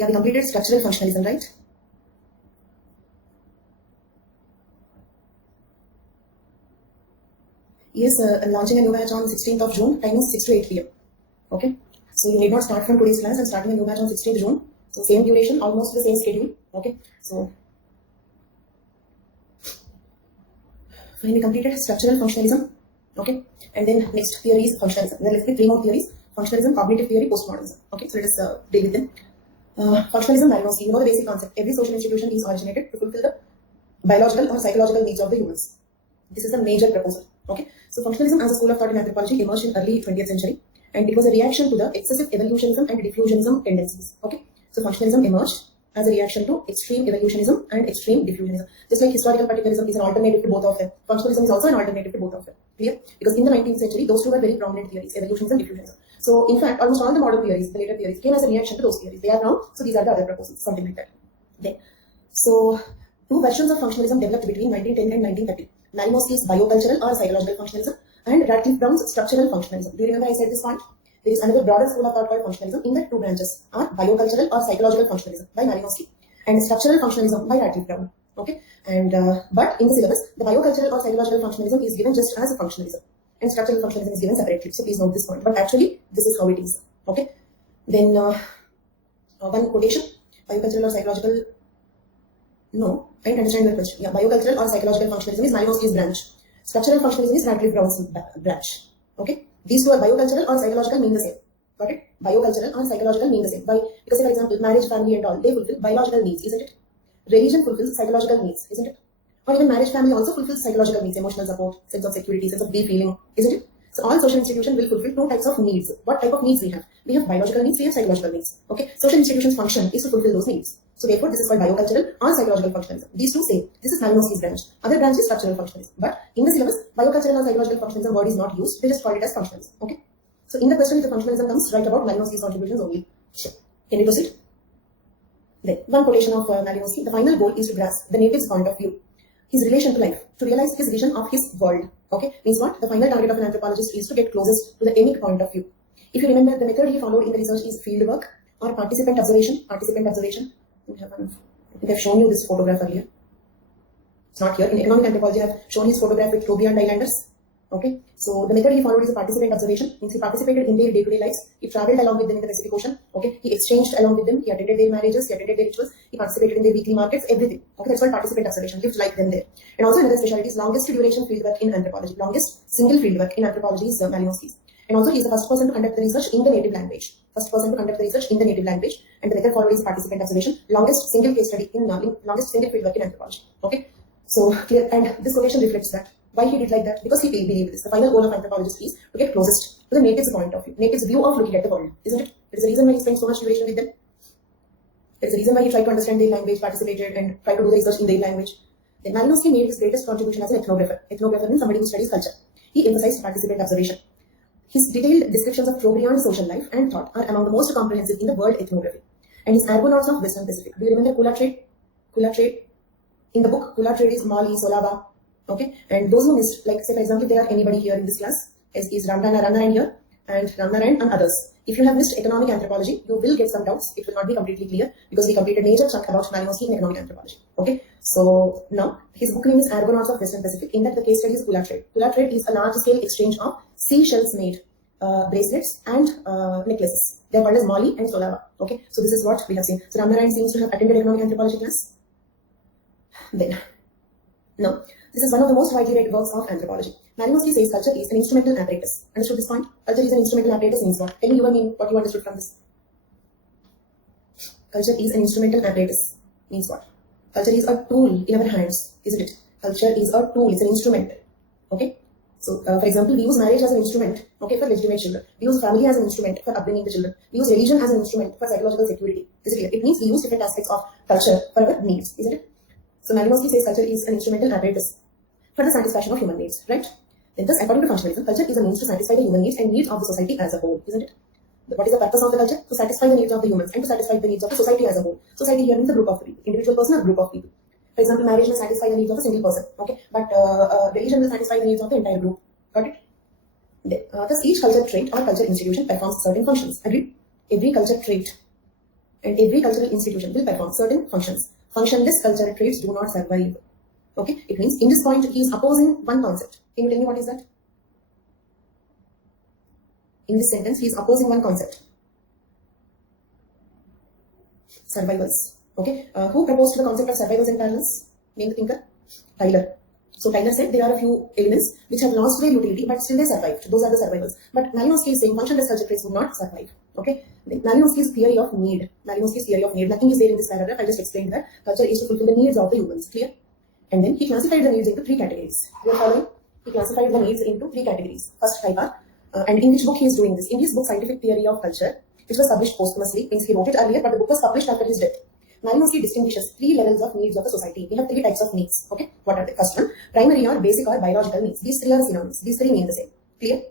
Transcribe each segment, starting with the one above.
Yeah, we completed structural functionalism, right? Yes, launching a new batch on 16th of June, time is 6 to 8 p.m. Okay, so you need not start from today's class and starting a new batch on 16th June. So same duration, almost the same schedule. Okay, so when we completed structural functionalism, okay, and then next theory is functionalism. There will be 3 more theories: functionalism, cognitive theory, postmodernism. Okay, so let us deal with them. Functionalism, Malinowski, you know the basic concept. Every social institution is originated to fulfill the biological or psychological needs of the humans. This is the major proposal. Okay, so functionalism as a school of thought in anthropology emerged in early 20th century, and it was a reaction to the excessive evolutionism and diffusionism tendencies. Okay, so functionalism emerged as a reaction to extreme evolutionism and extreme diffusionism. Just like historical particularism is an alternative to both of them, functionalism is also an alternative to both of them. Clear? Because in the 19th century, those two were very prominent theories, evolutionism and diffusionism. So in fact, almost all the modern theories, the later theories, came as a reaction to those theories. They are now, so these are the other proposals, something like that. Then, so 2 versions of functionalism developed between 1910 and 1930. Malinowski's biocultural or psychological functionalism and Radcliffe Brown's structural functionalism. Do you remember I said this point? There is another broader school of thought called functionalism. In the 2 branches are biocultural or psychological functionalism by Malinowski and structural functionalism by Radcliffe Brown. Okay, and but in the syllabus, the biocultural or psychological functionalism is given just as a functionalism, and structural functionalism is given separately. So please note this point. But actually, this is how it is. Okay, then one quotation: biocultural or psychological. No, I didn't understand your question. Yeah, biocultural or psychological functionalism is Malinowski's branch. Structural functionalism is Radcliffe Brown's branch. Okay, these two are biocultural or psychological mean the same. Got it? Biocultural or psychological mean the same. Why? Because, for example, marriage, family, and all, they fulfill biological needs, isn't it? Religion fulfills psychological needs, isn't it? Or even marriage, family also fulfills psychological needs, emotional support, sense of security, sense of feeling, isn't it? So all social institutions will fulfill 2 types of needs. What type of needs we have? We have biological needs, we have psychological needs. Okay, social institutions' function is to fulfill those needs. So therefore, this is called biocultural or psychological functionalism. These two say this is Malinowski's branch. Other branch is structural functionalism. But in the syllabus, biocultural or psychological functionalism word is not used. They just call it as functionalism. Okay. So in the question, if the functionalism comes, write about Malinowski's contributions only. Sure. Can we proceed? Then one quotation of Malinowski: the final goal is to grasp the native's point of view, his relation to life, to realize his vision of his world. Okay, means what? The final target of an anthropologist is to get closest to the emic point of view. If you remember, the method he followed in the research is field work or participant observation. Participant observation. I think I've shown you this photograph earlier. It's not here. In economic anthropology, I've shown his photograph with Toby and Islanders. Okay, so the method he followed is a participant observation. Means he participated in their day-to-day lives. He traveled along with them in the Pacific Ocean. Okay, he exchanged along with them. He attended their marriages. He attended their rituals. He participated in their weekly markets. Everything. Okay, that's called participant observation. Lived like them there. And also another specialty is longest duration fieldwork in anthropology. Longest single fieldwork in anthropology is Malinowski's. And also, he is the first person to conduct the research in the native language. First person to conduct the research in the native language. And the method followed is participant observation. Longest single case study in longest single fieldwork in anthropology. Okay, so clear. And this quotation reflects that. Why he did like that? Because he believed this. The final goal of anthropologists is to get closest to the native's point of view, native's view of looking at the world, isn't it? There is a reason why he spent so much duration with them. There is a reason why he tried to understand their language, participated, and tried to do the research in their language. Then Malinowski made his greatest contribution as an ethnographer. Ethnographer means somebody who studies culture. He emphasized participant observation. His detailed descriptions of Trobriand social life and thought are among the most comprehensive in the world ethnography. And his Argonauts of Western Pacific. Do you remember Kula trade? Kula trade. In the book, Kula trade is Mali, Solava. Okay, and those who missed, like say for example, if there are anybody here in this class, is Ramnaran here, and Ramnaran and others. If you have missed economic anthropology, you will get some doubts. It will not be completely clear because we completed a major chunk about Malinowski in economic anthropology. Okay, so now his book name is Argonauts of Western Pacific. In that, the case study is Kula trade. Kula trade is a large-scale exchange of seashells made bracelets and necklaces. They are called as Mali and Solava. Okay, so this is what we have seen. So Ramnaran seems to have attended economic anthropology class. Then, now. This is one of the most widely read works of anthropology. Malinowski says culture is an instrumental apparatus. Understood this point? Culture is an instrumental apparatus means what? Tell me what you understood from this. Culture is an instrumental apparatus means what? Culture is a tool in our hands, isn't it? Culture is a tool, it's an instrument. Okay? So, for example, we use marriage as an instrument, okay, for legitimate children. We use family as an instrument for upbringing the children. We use religion as an instrument for psychological security. Is it clear? It means we use different aspects of culture for our needs, isn't it? So Malinowski says culture is an instrumental apparatus for the satisfaction of human needs, right? Then thus, according to functionalism, culture is a means to satisfy the human needs and needs of the society as a whole, isn't it? What is the purpose of the culture? To satisfy the needs of the humans and to satisfy the needs of the society as a whole. Society here means a group of people, individual person or group of people. For example, marriage will satisfy the needs of a single person, okay? But religion will satisfy the needs of the entire group. Got it? Thus, each culture trait or culture institution performs certain functions. Agreed? Every culture trait and every cultural institution will perform certain functions. Functionless cultural traits do not survive. Okay, it means in this point he is opposing one concept. Can you tell me what is that? In this sentence, he is opposing one concept. Survivals. Okay, who proposed the concept of survivals and parallels? Name the thinker. Tyler. So Tyler said there are a few elements which have lost their utility but still they survived. Those are the survivals. But Malinowski is saying functionless culture traits would not survive. Okay, Malinowski's theory of need. Malinowski's theory of need. Nothing is there in this paragraph. I just explained that culture is to fulfill the needs of the humans. Clear? And then he classified the needs into three categories. You are following? He classified the needs into three categories. First type are, and in which book he is doing this? In his book Scientific Theory of Culture, which was published posthumously, means he wrote it earlier, but the book was published after his death. Malinowski distinguishes three levels of needs of the society. We have three types of needs. Okay, what are the first one? Primary or basic or biological needs. These three are synonyms. These three mean the same. Clear?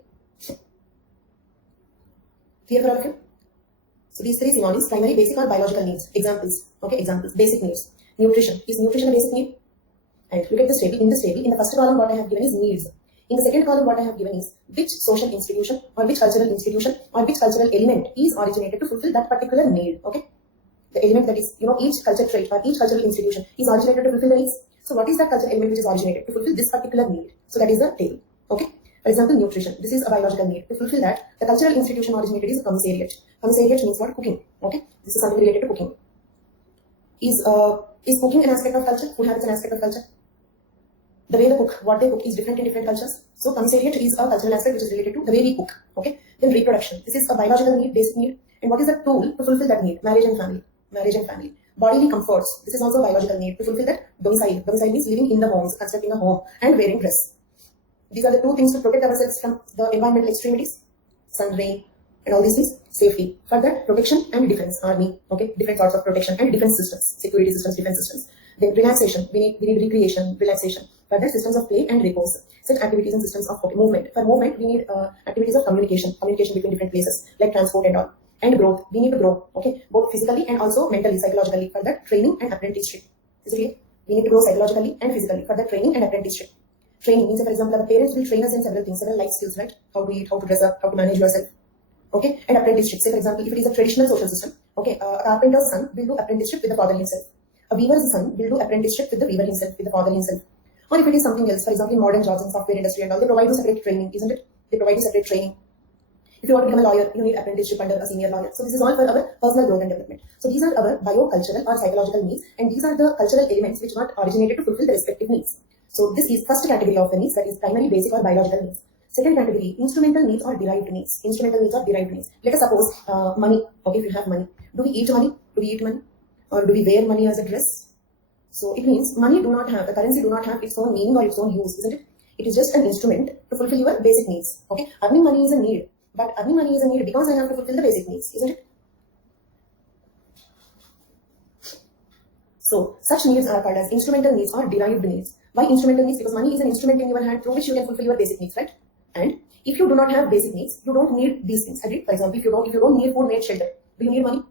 Clear for all of you? So these three synonyms: primary, basic or biological needs. Examples. Okay, examples. Basic needs. Nutrition. Is nutrition a basic need? And look at this table. In this table, in the first column, what I have given is needs. In the second column, what I have given is which social institution or which cultural institution or which cultural element is originated to fulfill that particular need. Okay. The element that is, each culture trait or each cultural institution is originated to fulfill the needs. So what is that cultural element which is originated to fulfill this particular need? So that is the table. Okay. For example, nutrition. This is a biological need. To fulfill that, the cultural institution originated is a commissariat. Commissariat means what? Cooking. Okay. This is something related to cooking. Is cooking an aspect of culture? Food habits an aspect of culture? The way they cook, what they cook is different in different cultures. So commissariat is a cultural aspect which is related to the way we cook. Okay. Then reproduction. This is a biological need, basic need. And what is the tool to fulfill that need? Marriage and family. Marriage and family. Bodily comforts. This is also a biological need to fulfill that domicile. Domicile means living in the homes, constructing a home, and wearing dress. These are the two things to protect ourselves from the environmental extremities, sun, rain, and all these things. Safety. For that, protection and defense. Army. Okay. Different sorts of protection and defense systems. Security systems, defense systems. Then relaxation. We need recreation, relaxation. For that, systems of play and repose. Such activities and systems of movement. For movement, we need activities of communication between different places, like transport and all. And growth. We need to grow. Okay. Both physically and also mentally, psychologically. For that, training and apprenticeship. Is it clear? We need to grow psychologically and physically. For that, training and apprenticeship. Training means, for example, our parents will train us in several things, several life skills, right? How to eat, how to dress up, how to manage yourself. Okay. And apprenticeship. Say, for example, if it is a traditional social system, okay, a carpenter's son will do apprenticeship with the father himself. A weaver's son will do apprenticeship with the weaver himself, with the father himself. Or if it is something else, for example, in modern jobs in software industry and all, they provide you separate training, isn't it? They provide you separate training. If you want to become a lawyer, you need apprenticeship under a senior lawyer. So this is all for our personal growth and development. So these are our biocultural or psychological needs, and these are the cultural elements which got originated to fulfill the respective needs. So this is first category of the needs, that is primary, basic or biological needs. Second category, instrumental needs or derived needs. Instrumental needs or derived needs. Let us suppose money. Okay, if you have money, do we eat money? Do we eat money? Or do we wear money as a dress? So it means money do not have, the currency do not have its own meaning or its own use, isn't it? It is just an instrument to fulfill your basic needs. Okay, earning money is a need, but earning money is a need because I have to fulfill the basic needs, isn't it? So such needs are called as instrumental needs or derived needs. Why instrumental needs? Because money is an instrument in your hand through which you can fulfill your basic needs, right? And if you do not have basic needs, you don't need these things. Agreed? For example, if you don't need food, need shelter, do you need money?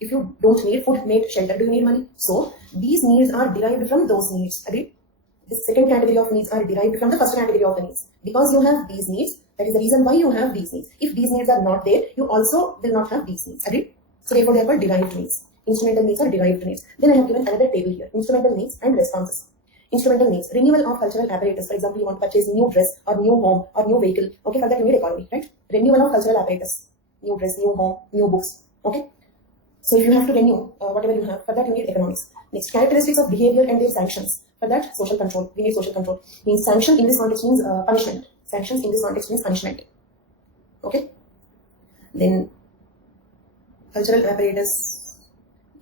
If you don't need food, need shelter, do you need money? So these needs are derived from those needs. Agreed? The second category of needs are derived from the first category of the needs. Because you have these needs, that is the reason why you have these needs. If these needs are not there, you also will not have these needs. Agreed? So therefore they are called derived needs. Instrumental needs or derived needs. Then I have given another table here. Instrumental needs and responses. Instrumental needs. Renewal of cultural apparatus. For example, you want to purchase new dress or new home or new vehicle. Okay, for that you need economy, right? Renewal of cultural apparatus. New dress, new home, new books. Okay. So if you have to renew whatever you have, for that you need economics. Next, characteristics of behavior and their sanctions. For that, social control. We need social control. Means sanction in this context means punishment. Sanctions in this context means punishment. Okay. Then cultural apparatus.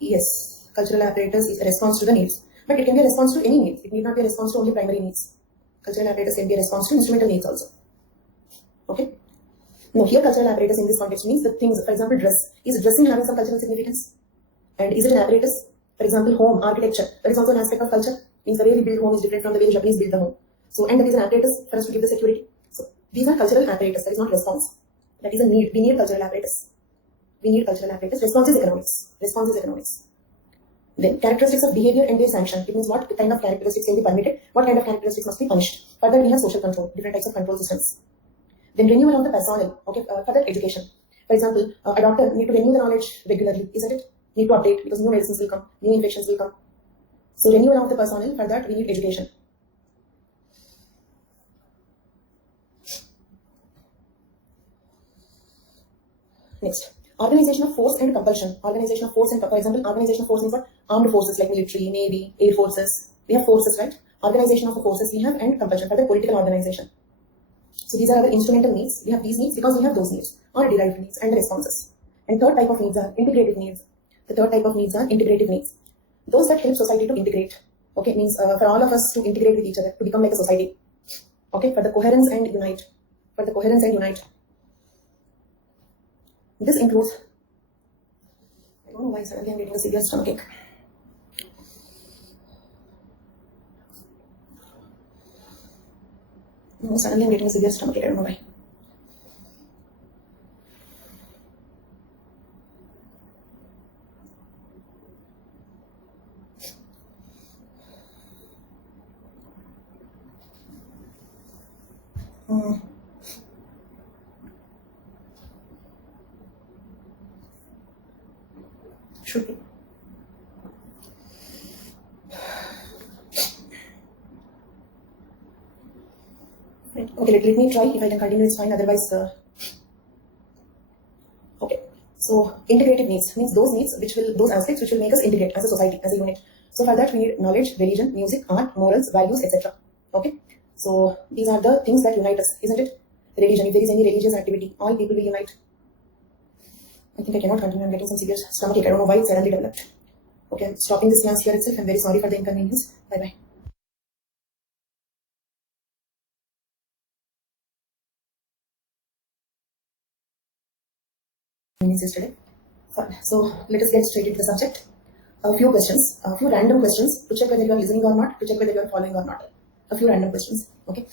Yes, cultural apparatus is a response to the needs. But it can be a response to any needs. It need not be a response to only primary needs. Cultural apparatus can be a response to instrumental needs also. Okay. Now here cultural apparatus in this context means the things, for example, dress. Is dressing having some cultural significance? And is it an apparatus? For example, home, architecture. That is also an aspect of culture. Means the way we build home is different from the way the Japanese build the home. So, and that is an apparatus for us to give the security. So these are cultural apparatus. That is not response. That is a need. We need cultural apparatus. We need cultural apparatus. Response is economics. Response is economics. Then characteristics of behavior and their sanction. It means what kind of characteristics can be permitted, what kind of characteristics must be punished. Further, we have social control, different types of control systems. Then renewal of the personnel. Okay, further education. For example, a doctor need to renew the knowledge regularly, isn't it? need to update because new medicines will come, new infections will come. So renewal of the personnel, for that we need education. Next, organization of force and compulsion. Organization of force and, for example, organization of force means what? Armed forces like military, navy, air forces. We have forces, right? Organization of the forces we have, and compulsion for the political organization. So these are our instrumental needs. We have these needs because we have those needs, or derived needs and the responses. And third type of needs are integrative needs. The third type of needs are integrative needs. Those that help society to integrate. Okay, means for all of us to integrate with each other, to become like a society. Okay, for the coherence and unite. For the coherence and unite. This includes, I don't know why suddenly I'm getting a severe stomachache. No, suddenly I'm getting a severe stomachache, I don't know why. Should be. Right. Okay, let me try. If I can continue, it's fine. Otherwise, okay. So integrative needs means those needs those aspects which will make us integrate as a society, as a unit. So for that we need knowledge, religion, music, art, morals, values, etc. Okay. So these are the things that unite us, isn't it? Religion. If there is any religious activity, all people will unite. I think I cannot continue. I'm getting some severe stomachache. I don't know why it suddenly developed. Okay, I'm stopping this class here itself. I'm very sorry for the inconvenience. Bye bye. Yesterday. So let us get straight into the subject. A few questions, a few random questions to check whether you are listening or not, to check whether you are following or not. A few random questions. Okay.